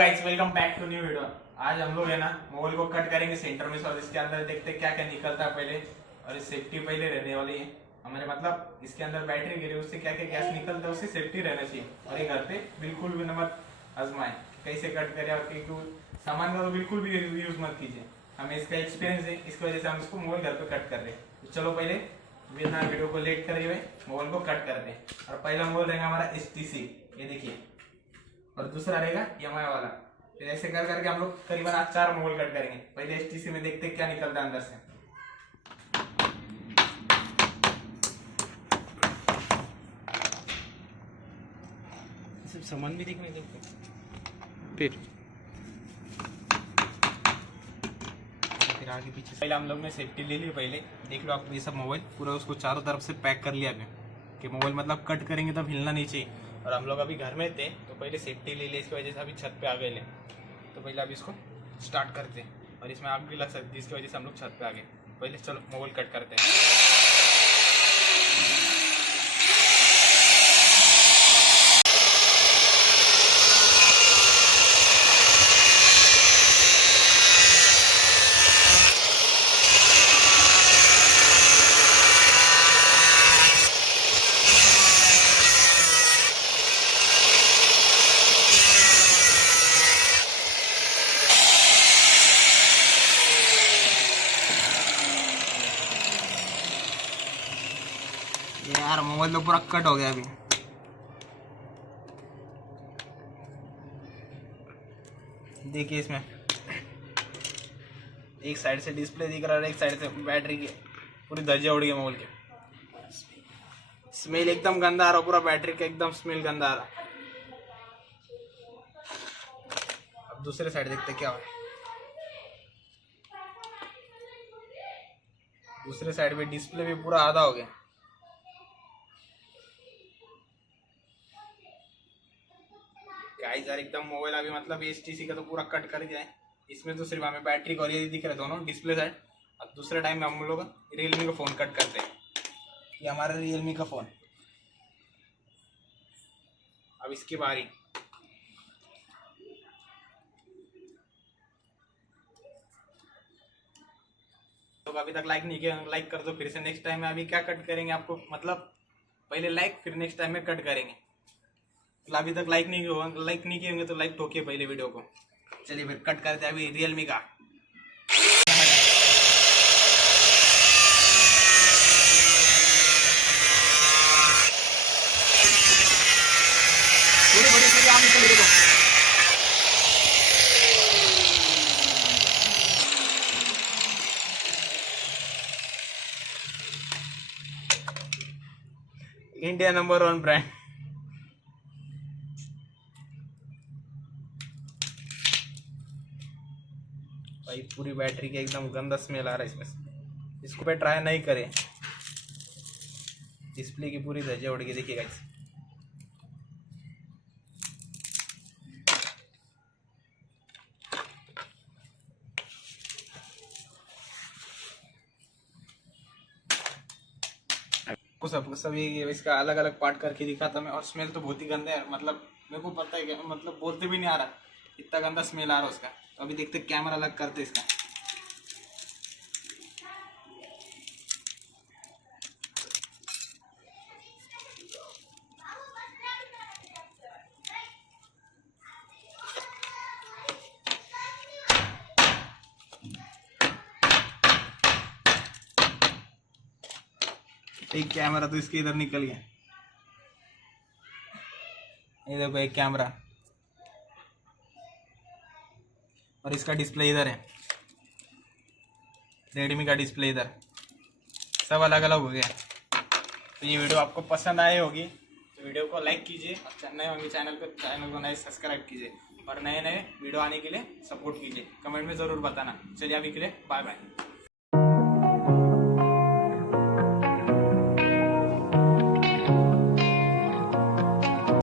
Guys, welcome back to new video. आज हम लोग है ना मोबाइल को कट करेंगे सेंटर में से और इसके अंदर देखते क्या क्या निकलता है पहले। और इस सेफ्टी पहले रहने वाली है हमारे, मतलब इसके अंदर बैटरी गिरे उससे क्या क्या गैस निकलता है उससे सेफ्टी रहना चाहिए। और ये घर पे बिल्कुल भी मत आजमाएं कैसे कट करें, और क्योंकि सामान का तो बिल्कुल भी यूज मत कीजिए। हमें इसका एक्सपीरियंस है, इसकी वजह से हम इसको मोबाइल घर पे कट कर रहे हैं। तो चलो पहले बिना वीडियो को लेट करे हुए मोबाइल को कट करते हैं। और पहला मोबाइल रहेगा हमारा HTC, ये देखिए, और दूसरा रहेगा EMI वाला। फिर ऐसे कर करके हम लोग करीबन आज 4 मोबाइल कट करेंगे। पहले HTC में देखते क्या निकलता है अंदर से। सिर्फ सामान भी देखने देखते फिर आगे पीछे। पहले हम लोग ने सेफ्टी ले ली। पहले देख लो आप, ये सब मोबाइल पूरा उसको चारों तरफ से पैक कर लिया कि मोबाइल मतलब कट करेंगे तब हिलना नहीं चाहिए। और हम लोग अभी घर में थे तो पहले सेफ्टी ले ली, इसकी वजह से अभी छत पे आ गए ले। तो पहले अभी इसको स्टार्ट करते हैं और इसमें आग भी लग सकती है, इसकी वजह से हम लोग छत पे आ गए। पहले चलो मोबाइल कट करते हैं। यार मोबाइल तो पूरा कट हो गया अभी। देखिए इसमें एक साइड से डिस्प्ले दिख रहा है, एक साइड से बैटरी की पूरी धज्जियां उड़ गई मोबाइल के। स्मेल एकदम गंदा आ रहा, पूरा बैटरी का एकदम स्मेल गंदा आ रहा। अब दूसरे साइड देखते क्या हुआ। दूसरे साइड पे डिस्प्ले भी पूरा आधा हो गया। गाइस यार एकदम मोबाइल अभी मतलब HTC का तो पूरा कट कर दिया है। इसमें तो सिर्फ हमें बैटरी और ये दिख रहे दोनों डिस्प्ले साइड। अब दूसरे टाइम में हम लोग रियलमी का फोन कट करते हैं। ये हमारा रियलमी का फोन। अब इसकी बारी। तो अभी तक लाइक नहीं किया, लाइक कर दो फिर से। नेक्स्ट टाइम में अभी क्या कट करेंगे आपको, मतलब पहले लाइक फिर नेक्स्ट टाइम में कट करेंगे। अभी तक लाइक नहीं किए होंगे तो लाइक ठोकिए पहले वीडियो को। चलिए फिर कट करते हैं अभी रियलमी का। India number 1 brand. भाई पूरी बैटरी के एकदम गंदा स्मेल आ रहा है इसमें। इसको पे ट्राई नहीं करें। डिस्प्ले की पूरी धज्जियां उड़ गई, देखिएगा इस। सब सभी इसका अलग अलग पार्ट करके दिखाता मैं। और स्मेल तो बहुत ही गंदा है, मतलब मेरे को पता है कि मतलब बोलते भी नहीं आ रहा, इतना गंदा स्मेल आ रहा है उसका। तो अभी देखते कैमरा अलग करते इसका। एक कैमरा तो इसके इधर निकल गया। ये देखो एक कैमरा, और इसका डिस्प्ले इधर है। रेडमी का डिस्प्ले इधर, सब अलग अलग हो गया। तो ये वीडियो आपको पसंद आई होगी तो वीडियो को लाइक कीजिए, और नए होंगे चैनल को नए सब्सक्राइब कीजिए, और नए नए वीडियो आने के लिए सपोर्ट कीजिए। कमेंट में ज़रूर बताना। चलिए अभी के लिए बाय बाय।